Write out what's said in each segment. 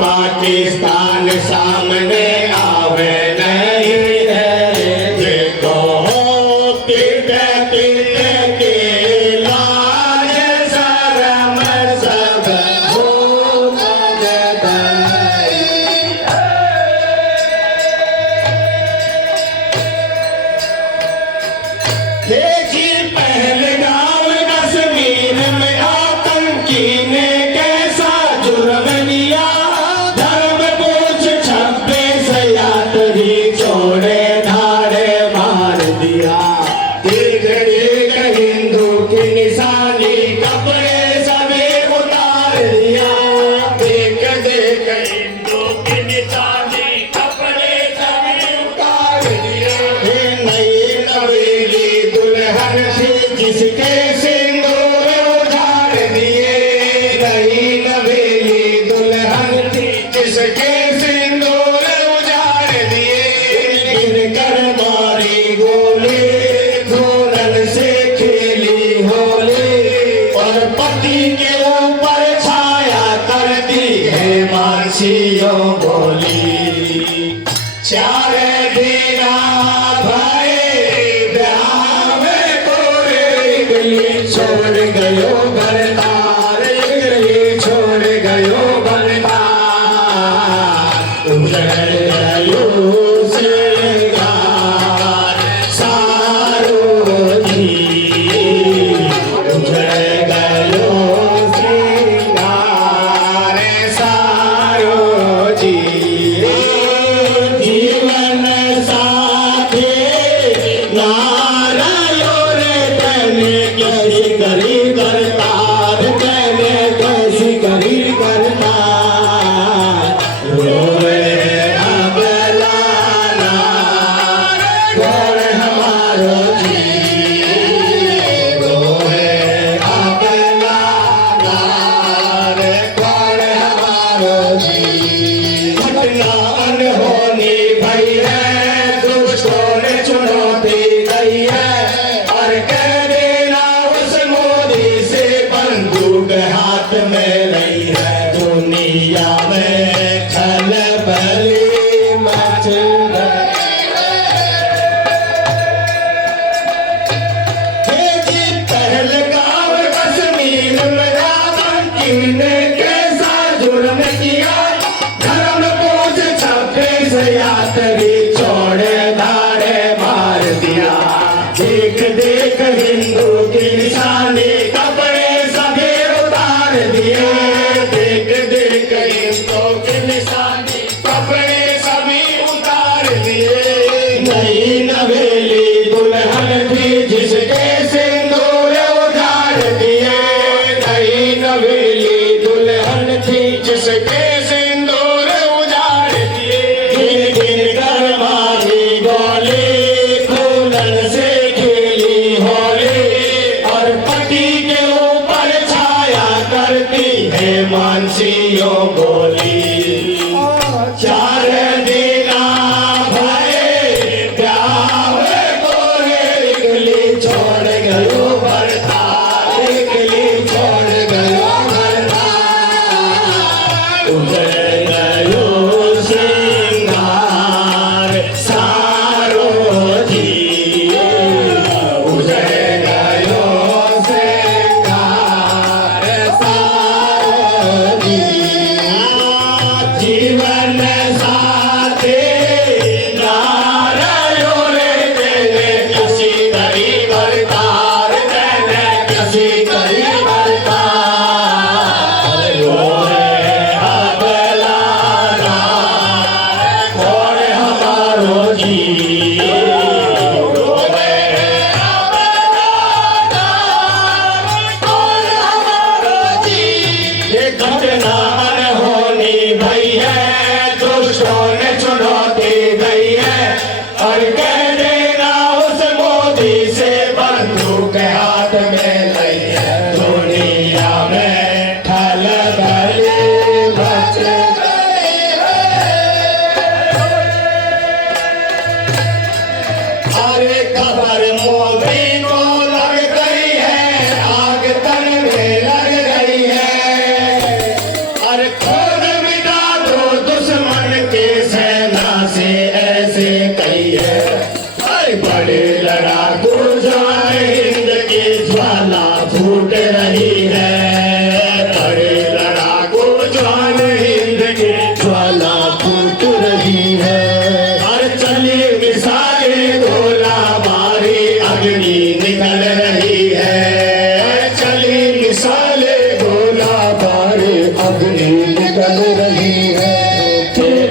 पाकिस्तान सामने आवे नहीं है, देखो पीट पीट के लाज शर्म सब भूल गई। देखी पहलगाम कश्मीर में आतंकी ने कैसा जुर्म किया, छोड़े धाड़े मार दिया। देख देख हिंदू की निशानी कपड़े सभी उतार दिया। देख देख हिंदू की निशानी कपड़े सभी उतार दिया। नई नवेली दुल्हन थी जिसके सिंदूर उजाड़ दिए। नई नवेली दुल्हन थी जिसके बोली चार दिन भाई ब्याह में कोरे गली छोड़ गयो बरदार, गली छोड़ गयो बरदार। उजड़ गयो श्रृंगार सारो जी, उजड़ गयो श्रृंगार सारो जी। जीवन साथे नारायो रे तने कैसी करी करतार, तने कैसी करी करतार। रोवे अब लाला कौन हमारो जी, रोवे अब लाला कौन हमारो जी। घटना अनहोनी भई है, दुष्टों ने चुनौती दी है, और कह देना उस मोदी से बंदूक हाथ में नहीं है। दुनिया में खलबली मच गई। पहलगाम कश्मीर में आतंकी ने कैसा जुर्म किया, यात्री छोड़े धाड़े मार दिया। देख देख हिंदू की निशानी कपड़े सभी उतार दिए। देख देख हिंदू की निशानी कपड़े सभी उतार दिए। नई नवेली दुल्हन थी जिसके सिंदूर उजाड़ दिए। नई नवेली दुल्हन थी जिसके सिंदूर उजाड़ दिए। से खेली होली और पति के बड़े लड़ाकू जवान हिंद की ज्वाला फूट रही है, बड़े लड़ाकू जवान हिंद की ज्वाला फूट रही है। और चली मिसालें गोला बारी अग्नि निकल रही है, चली मिसालें गोला बारी अग्नि निकल रही है।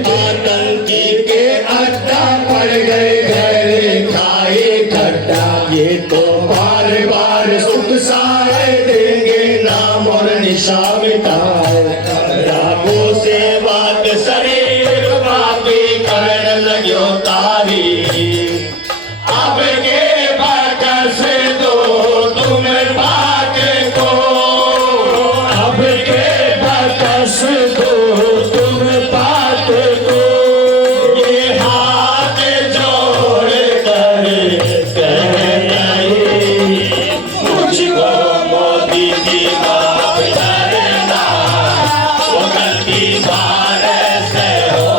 आतंकी के अड्डा पड़ गए गहरे खाए खड्डा, ये तो बार बार सुख साए देंगे नाम और निशा मिटाए। रामों से बात शरीर बापी करने लग्यो तारी, अब के बकस दो तुम बात को, अब के बकस दो तुम बात को। ये हाथ जोड़ कर कह रही, मुझको मोदी जी माफ करना, वो गलती भारत से हो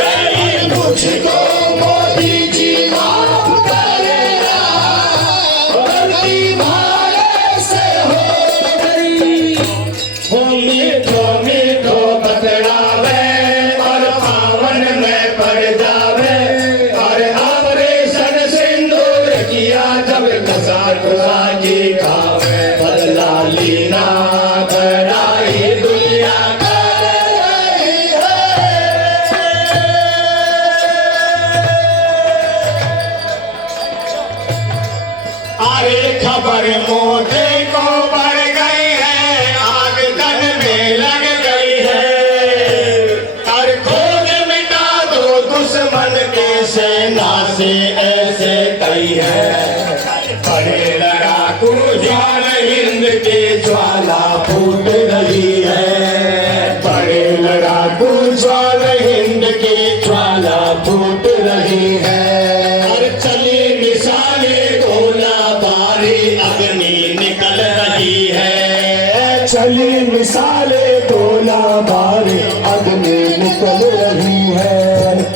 गई। मुझको मोदी जी माफ करना, वो गलती भारत से हो गई। हो मीठो बतलावे और पावन में पड़ जावे, और ऑपरेशन सिंदूर किया जब कसा खुदा की खावे। बदला लीना बड़ाई दुनिया कर रही है। अरे खबर मोदी को बढ़ गई है, आग तन में लग गई है। और खोज मिटा दो दुश्मन के सेना से ऐसे कही है। बड़े लड़ाकू जवान हिंद की ज्वाला फूट रही है, बड़े लड़ाकू जवान हिंद की ज्वाला फूट रही है। और चली मिसालें गोला बारी अग्नि निकल रही है, चली मिसालें गोला बारी अग्नि निकल रही है।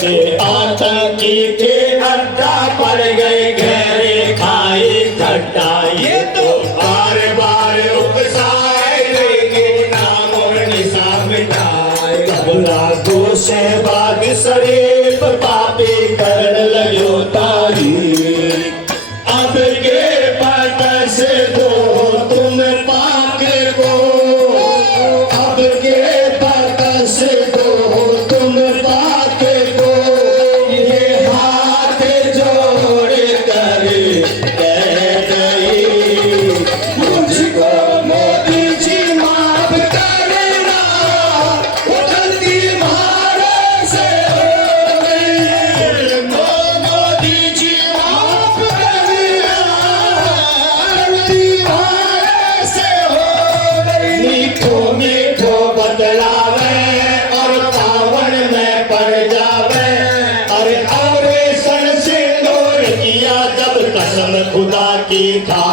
के आतंकी के अड्डा पड़ गए गहरे खाए खड्डा, ये तो बार बार उपसाए लेंगे नाम और निशा मिटाए। घबराहटों से बाग शरीफ पापी कर लग्यो तारीफ, अब के बकस दो तुम पाक को, अब के बकस दो तुम पाक को। ये हाथ जोड़ कर कह गई, मुझको मोदी जी माफ करना, वो गलती भारत से हो गई। मोदी जी माफ करना, गलती भारत से हो गई। मीठो बतलावे और पावन में पड़ जावे, अरे ऑपरेशन सिंदूर किया जब कसम खुदा की खा।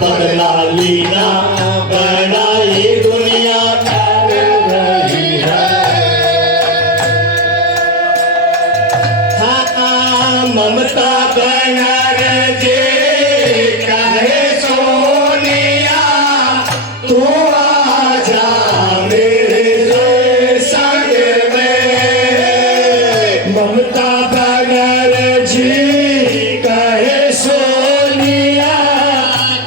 बदला लीना बड़ा ये दुनिया कर रही है। हाँ ममता बनर्जी कहे सोनिया, तू आजा मेरे संग में। ममता बनर्जी कहे सोनिया,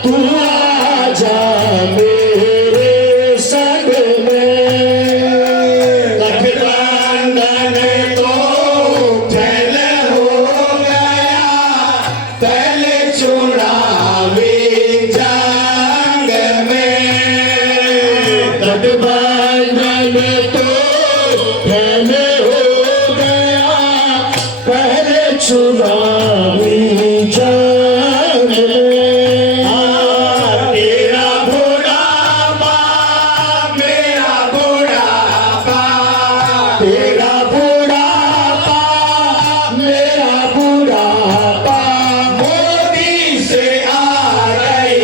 तू आजा मेरे संग में। गठबंधन तो फैल हो गया, पहले चुनावी जंग में। गठबंधन तो फैल हो गया, पहले चुनावी जंग में। तेरा बुढ़ापा मेरा बुढ़ापा, तेरा बुढ़ापा मेरा बुढ़ापा, मोदी से आ गई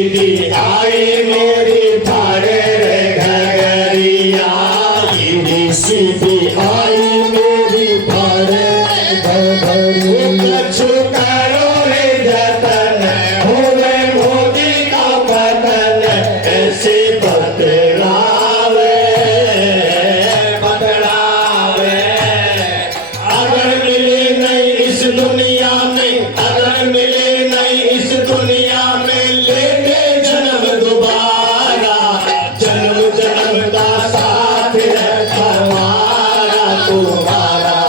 सीधी आई मेरी फाड़े रे घगरिया, सीधी सीधी आई मेरी फाड़े घगरिया। कछु करो रे जतन होवे मोदी का पतन, ऐसे बतलावे बतलावे। अगर मिले नहीं इस दुनिया में, अगर मिले नहीं इस दुनिया में, लेंगे जन्म दोबारा। जन्म जन्म का साथ है हमारा तुम्हारा,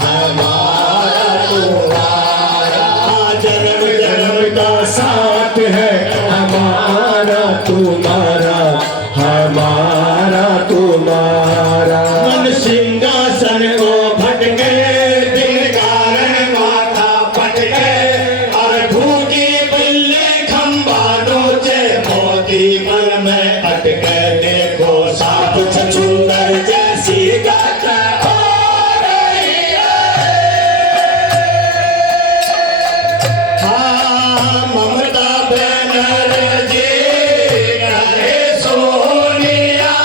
हमारा तुम्हारा। जन्म जन्म का साथ है हमारा तुम्हारा, हमारा तुम्हारा। मन सिंहासन को भटके, दिन कारण माथा पटके, और ढूंढी बिल्ली खंबा नोचे, मोती मन में अटके। देखो साफ छछूंदर जैसी गात हो रही है। हाँ, ममता बनर्जी कहे सोनिया,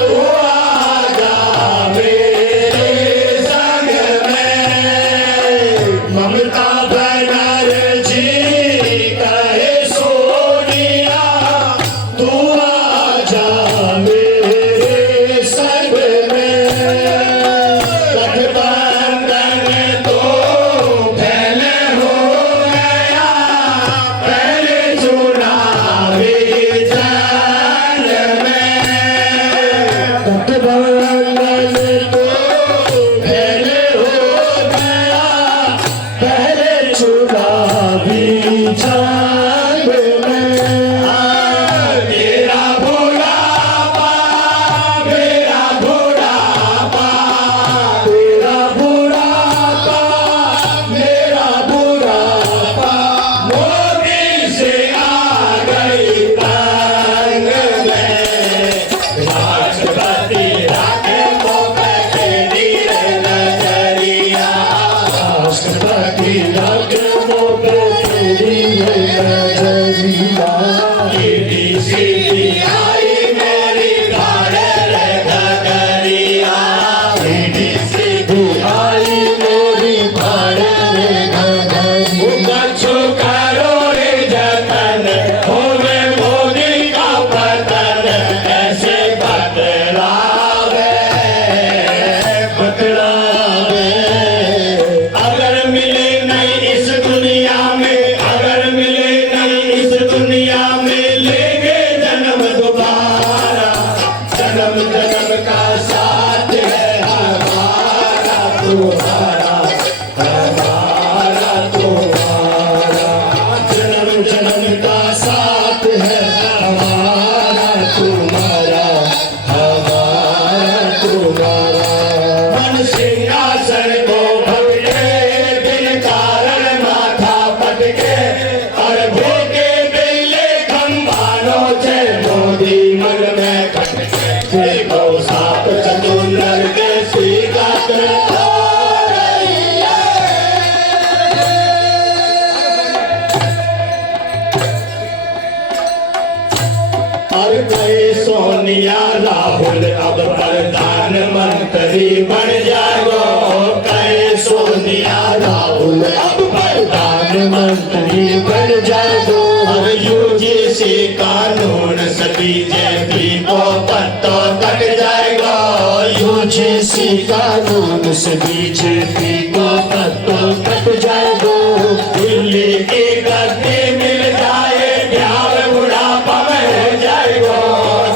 तू आजा मेरे संग में। ममता बनर्जी कहे सोनिया, तू आजा मेरे संग में। गठबंधन तो पहले हो गया, पहले चुनावी जंग में। गठबंधन तो पहले हो गया, पहले चुनावी जंग में। मेरा बुढ़ापा, मेरा बुढ़ापा, मेरा बुढ़ापा, मेरा बुढ़ापा, मोदी से आ गई तंग में। राष्ट्रपति राखे मुँह पे तेरी रे नजरिया, राष्ट्रपति राखे मुँह पे तेरी रे नजरिया। सीधी सीधी आई मेरी फाड़े रे घगरिया, सीधी सीधी आई मेरी फाड़े रे घगरिया। कछु करो रे जतन होवे मोदी का पतन, ऐसे बतलावे बतलावे। अगर मिले नहीं इस दुनिया में, अगर मिले नहीं इस दुनिया में, लेंगे जन्म दोबारा। जन्म जन्म का साथ है हमारा तुम्हारा, हमारा तुम्हारा। जन्म जन्म का साथ है हमारा तुम्हारा, हमारा तुम्हारा। मन सिंहासन को भटके, दिन कारण माथा पटके, और भूखे बिल्ली खंबा नोचे, मोदी मन में खटके। देखो साप चतुंदर जैसी गात हो रही है। और कहे सोनिया राहुल अब प्रधानमंत्री बन जाएगो, कहे सोनिया राहुल अब प्रधानमंत्री बन जाएगो। और यूजीसी कानून से बीजेपी को पत्तो कट जाएगा, यूजीसी कानून से बीजेपी को पत्तो कट जाएगा। दिल्ली की गद्दी मिल जाए, बिहार बुढ़ापा में हो जाएगा।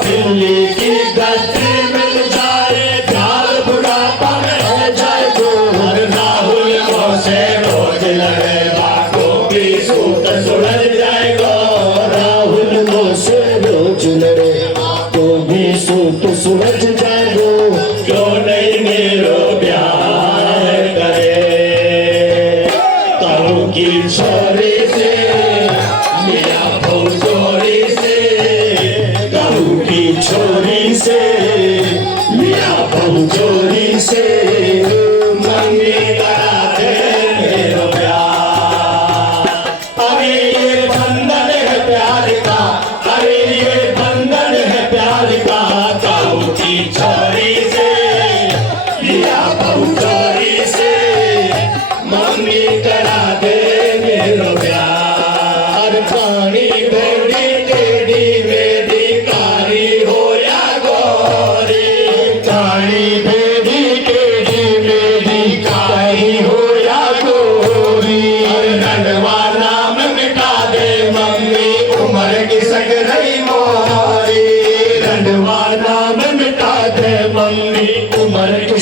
दिल्ली की गद्दी मिल जाए, बिहार बुढ़ापा में हो जाएगा। और राहुल को से रोज लड़ेगा, गोभी सूत सुलझ जाएगा। राहुल को से रोज लड़ेगा, गोभी सूत सुलझ जाएगा। क्यों नहीं मेरो प्यार करे, ताऊ की छोरी से, मिया भौजोरी से, ताऊ की छोरी से, मिया भौजोरी से, मंगी करा दे मेरो प्यार। अभी ये बंधन है प्यार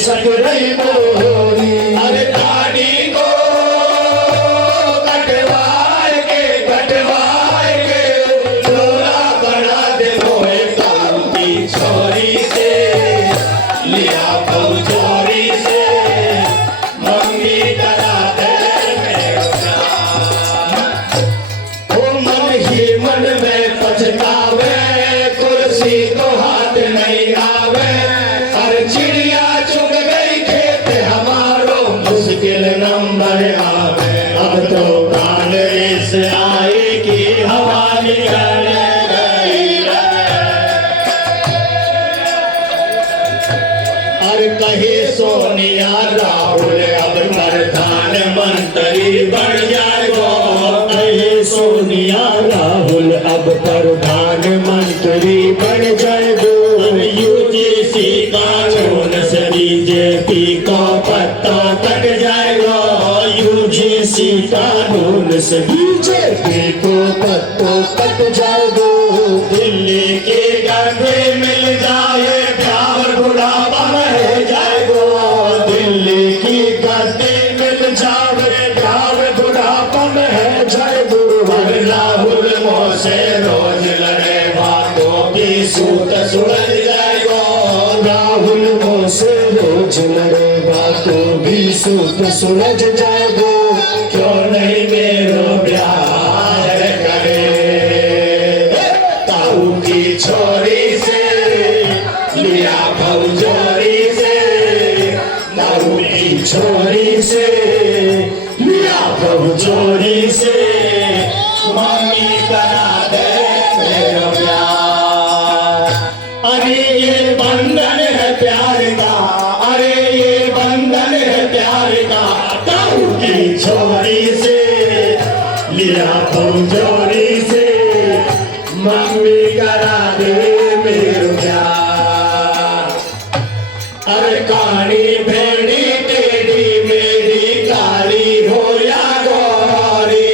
सकरई मोरी। अरे दाढ़ी को कटवाए के लोला बना दे मोए काऊ की छोरी से लिया बहु चोरी से मम्मी डरा दे मेरा प्यार। ओ मन ही मन में पछतावे कुर्सी को हाथ नहीं आवे। हर चिड़िया चुग गई खेत हमारो मुश्किल नंबर आवे। अब तो कांग्रेस आएगी हवा निकल गई। और कहे सोनिया राहुल अब प्रधानमंत्री बन जाएगो। कहे सोनिया राहुल अब प्रधानमंत्री बन जाएगो। यूजीसी कानून से बीजेपी का पत्ता कट जाएगा। यूजीसी कानून से बीजेपी को पत्ता कट जाएगा। दिल्ली के गड्ढे मिल जाए प्यार बुढ़ापा रह जाएगा। दिल्ली की गड्ढे मिल जाए प्यार बुढ़ापा रह जाएगा। राहुल मोसे रोज लड़े बातों की सूत सुलझ जाएगा। राहुल मोसे रोज लड़े बातों की सूत सुलझ जाएगा। क्यों नहीं मेरो प्यार करे ताऊ की छोरी से लिया भौजोरी से। ताऊ की छोरी से लिया भौजोरी से मम्मी करा दे मेरा प्यार। अरे ये बंधन है प्यार का। अरे ये बंधन है प्यार का। ताऊ की छोरी से लिया भौजोरी से मम्मी करा दे मेरा प्यार। अरे काली भेड़ी टेढ़ी मेरी काली हो या गोरी।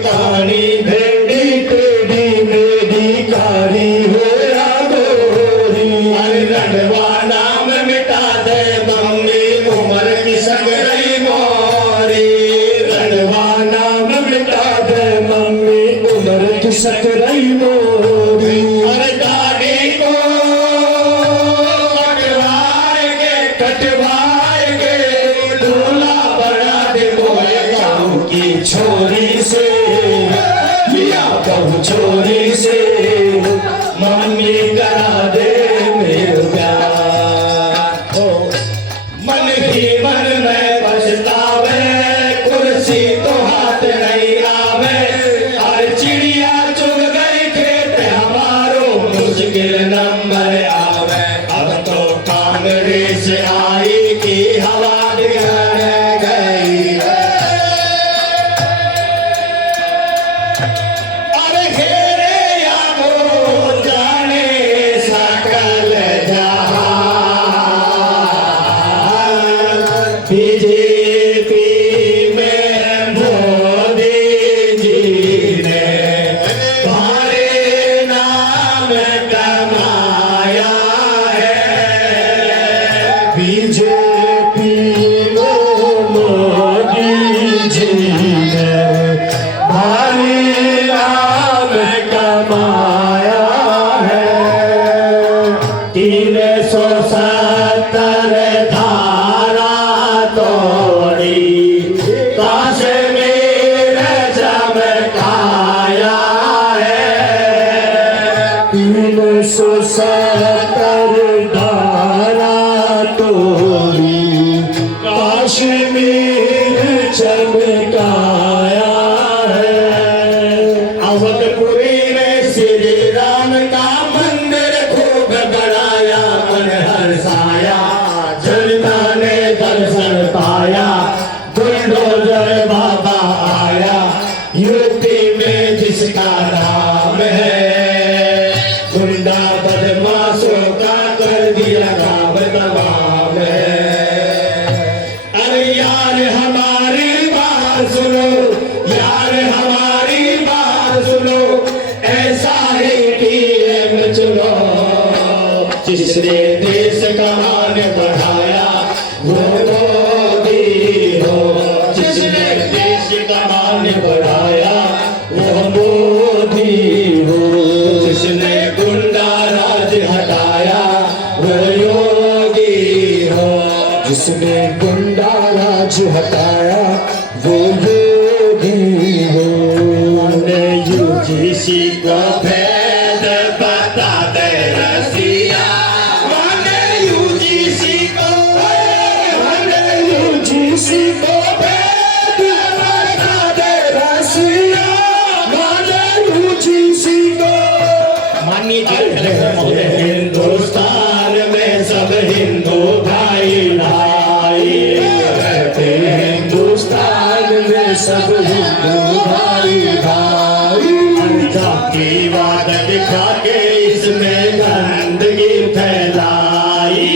काली भेड़ी टेढ़ी मेरी काली हो या गोरी। अरे रंडवा नाम मिटा दे मम्मी उम्र की सकरई मोरी। रंडवा नाम मिटा दे मम्मी उम्र की सकरई मोरी। अरे दाढ़ी को कटवाए के दूल्हा बना दे मोए काऊ की छोरी से लिया बहु चोरी से मम्मी करा दे मेरा प्यार। ओ मन ही मन में पछतावे कुर्सी तो हाथ नहीं आवे। हर चिड़िया चुग गई खेत हमारो मुश्किल नंबर आवे। अब तो कांग्रेस आई की हवा निकल गई। अरे घेरे या वो जाने सकल जहां। बीजेपी में मोदी जी ने हमारे नाम कमाया है। बीजेपी में मोदी जी ने हमारे नाम कमाया है। 370 धारा तोड़ी कश्मीर चमकाया है। 370 धारा तोड़ी कश्मीर चमकाया है। अवधपुरी में श्री राम का मंदिर खूब बनाया मन हर्षाया। जनता ने दर्शन पाया बुलडोजर बाबा आया। यूपी में जिसका नाम है गुंडा बदमाशों का कर दिया काम तमाम है। अरे यार हमारी बात सुनो। यार हमारी बात सुनो। ऐसा ही टीएम चुनो जिसने देश का मान बढ़ाया। हो। जिसने गुंडा राज हटाया वो योगी हो। जिसने गुंडा राज हटाया वो योगी हो। हमने यूजीसी को भेद बता दे रसिया। हमने यूजीसी को भेद बता दे रसिया। हमने यूजीसी को हिंदुस्तान में सब हिंदू भाई भाई रहते। हिंदुस्तान में सब हिंदू भाई भाई। जातिवाद दिखा के इसमें गंदगी फैलाई।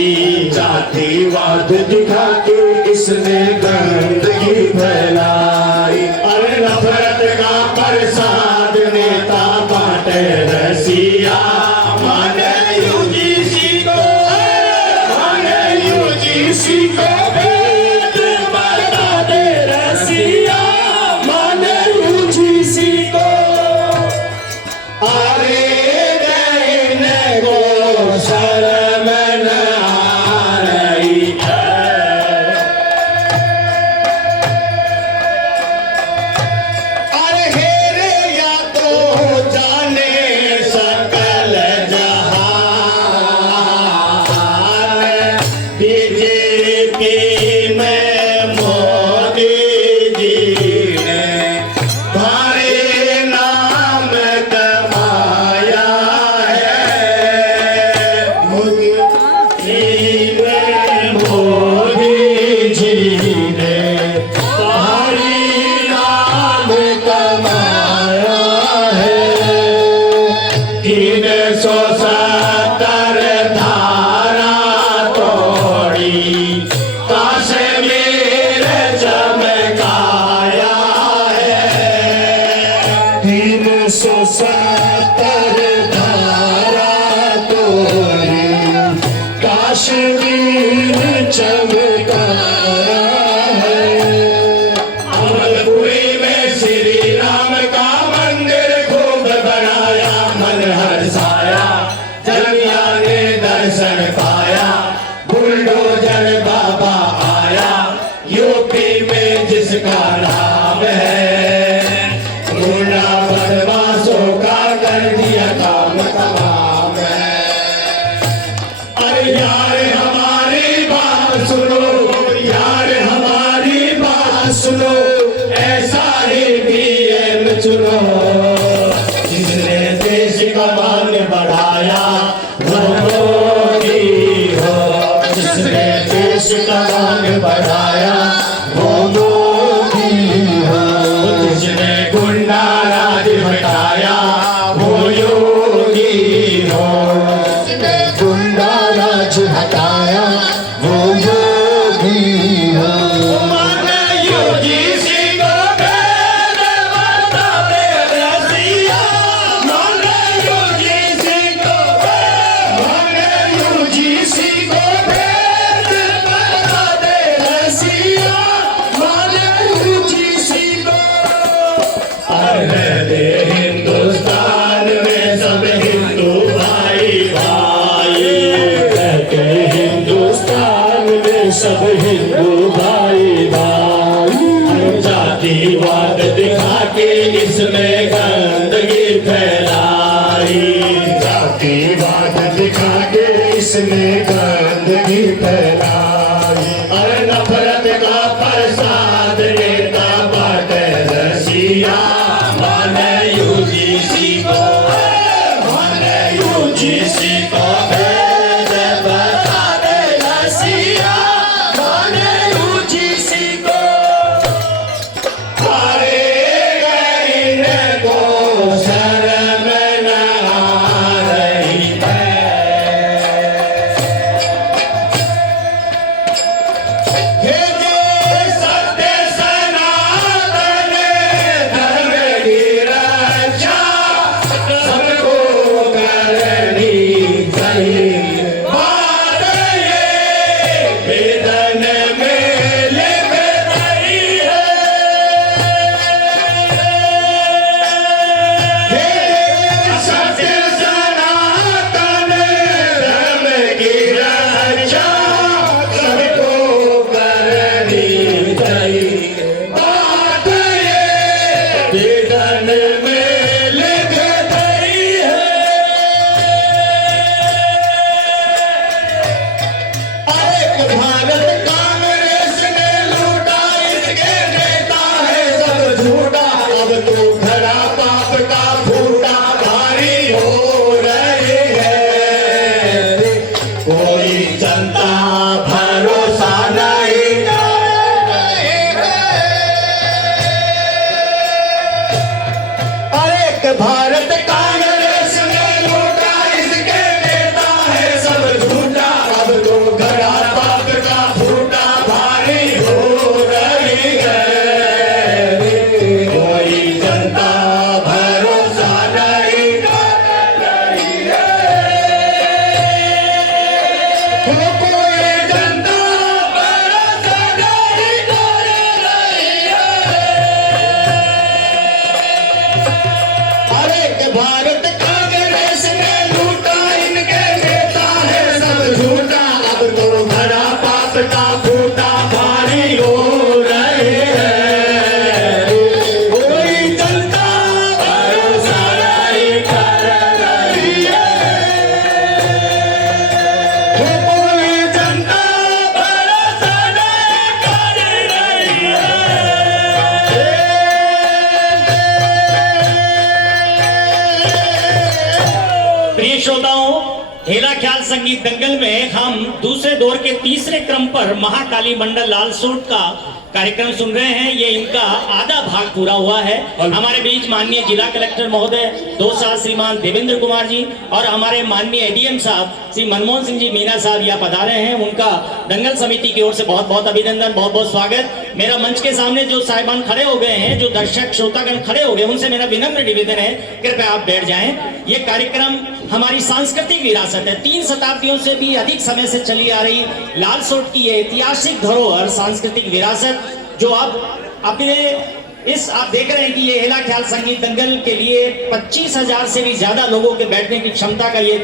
जातिवाद दिखा के इसने गंदगी फैलाई। अरे नफरत का प्रसाद नेता बांटे रसिया। माने यूजीसी को, माने यूजीसी को भेद बता दे रसिया। माने यूजीसी को अरे कहने को शर्म न आ रही है। अरे हेरे या तो जाने सकल जहान। बीजेपी में मोदी जी ने भारी नाम कमाया है। मोदी जी ने भारी नाम कमाया है। 370 धारा तोड़ी कश्मीर चमकाया है। 370 धारा तोड़ी कश्मीर चमकाया है। अमरपुरी में श्री राम का मंदिर खूब बनाया। मन हर्षाया दुनिया ने दर्शन पाया। बुलडोजर बाबा आया यूपी में जिसका नाम है। गुंडा बदमाशों का कर दिया काम तमाम है। अरे यार हमारी बात सुनो, यार हमारी बात सुनो। ऐसा ही पीएम चुनो जिसने देश का मान बढ़ाया वो मोदी हो। जिसने देश का मान बढ़ाया वो मोदी हो। जिसने गुंडा राज हटाया वो योगी हो। जिसने गुंडा राज हटाया वो योगी हो। माने यूजीसी को भेद बता दे रसिया। माने यूजीसी को, माने यूजीसी को भेद बता दे रसिया। माने यूजीसी को अरे हिंदुस्तान में सब हिंदू भाई भाई रहते। हिंदुस्तान में सब हिंदू भाई भाई। जातिवाद दिखा के इसमें गंदगी फैलाई। जातिवाद दिखा के इसने गंदगी फैलाई। अरे नफरत का प्रसाद नेता बांटे रसिया। माने यूजीसी को, माने यूजीसी को भेद बता दे रसिया। माने यूजीसी को अरे कहने को शर्म न आ रही है। हे जो सत्य सनातन धर्म की रक्षा सबको करनी एक भारत कांग्रेस ने लूटा, इसके नेता है सब झूठा। अब तो घड़ा बाप का फूटा, भारी हो रही है। कोई जनता भरोसा नहीं कर रही है। कोई जनता भरोसा नहीं कर रही है। अरे के भारत कांग्रेस ने लूटा, इनके नेता है सब झूठा। अब तो घड़ा बाप का फूटा, भारी हो रहे हैं। कोई जनता भरोसा नहीं कर रही है। कोई जनता भरोसा नहीं कर रही है। प्रिय श्रोताओं, हेला ख्याल संगीत दंगल में हम दूसरे दौर के तीसरे क्रम पर महाकाली मंडल लालसोट का कार्यक्रम सुन रहे हैं। ये इनका आधा भाग पूरा हुआ है। हमारे बीच माननीय जिला कलेक्टर महोदय 2 साल श्रीमान देवेंद्र कुमार जी और हमारे माननीय एडीएम साहब श्री मनमोहन सिंह जी मीना साहब यहाँ पधारे हैं। उनका दंगल समिति की ओर से बहुत बहुत अभिनंदन, बहुत बहुत स्वागत। मेरा मंच के सामने जो साहिबान खड़े हो गए हैं, जो दर्शक श्रोतागण खड़े हो गए, उनसे मेरा विनम्र निवेदन है, कृपया आप बैठ जाएं। ये कार्यक्रम हमारी सांस्कृतिक विरासत है। 3 शताब्दियों से भी अधिक समय से चली आ रही लालसोट की ये ऐतिहासिक धरोहर, सांस्कृतिक विरासत जो अब अपने इस आप देख रहे हैं कि ये हेला ख्याल संगीत दंगल के लिए 25,000 से भी ज्यादा लोगों के बैठने की क्षमता का ये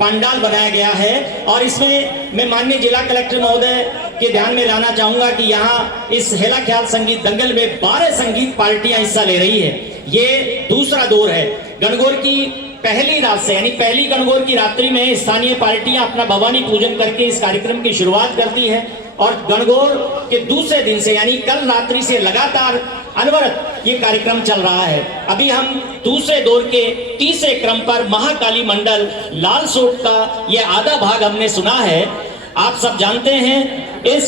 पंडाल बनाया गया है। और इसमें मैं माननीय जिला कलेक्टर महोदय के ध्यान में लाना चाहूंगा कि यहाँ इस हेला ख्याल संगीत दंगल में 12 संगीत पार्टियां हिस्सा ले रही है। ये दूसरा दौर है। गणगौर की पहली रात से यानी पहली गणगौर की रात्रि में स्थानीय पार्टियां अपना भवानी पूजन करके इस कार्यक्रम की शुरुआत करती है और गणगौर के दूसरे दिन से यानी कल रात्रि से लगातार अनवरत ये कार्यक्रम चल रहा है। अभी हम दूसरे दौर के तीसरे क्रम पर महाकाली मंडल लालसोट का ये आधा भाग हमने सुना है। आप सब जानते हैं इस